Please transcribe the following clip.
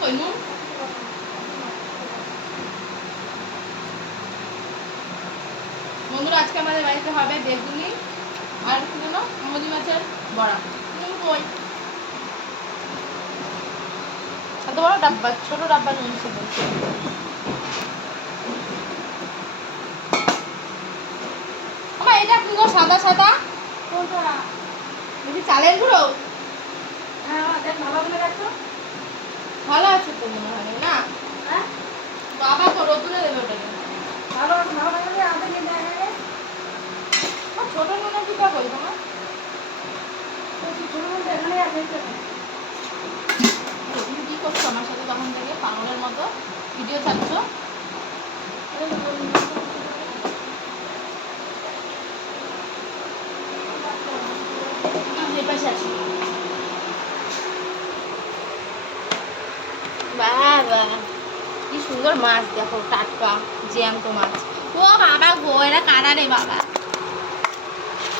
কই নুন? বন্ধুরা আজকে আমাদের বাড়িতে হবে বেগুনি আর কি যেন আমুদি মাছের বড়া। নুন কই? এত বড় ডাব্বা, ছোট ডাব্বা নুন ছিল। আমার এটা কি গো সাদা সাদা? কোনটা? দেখি চালের গুঁড়ো? হ্যাঁ, দেখ ভালো করে দেখো। ভালো আছে তো মনে হয় না? হ্যাঁ? বাবা তো রোদুরে দেবে ওটাকে। ভালো ভালো করে আধা কেজি দেখালে। ছোট নুনের কিটা কই তোমার? ছোট মধ্যে এখানে আছে তো। তুমি কি করছো আমার সাথে তখন থেকে পাগলের মতো ভিডিও ছাড়ছো? বাবা কি সুন্দর মাছ দেখো, টাটকা জ্যান্ত মাছ। ও বাবা গো, এরা কারা রে বাবা?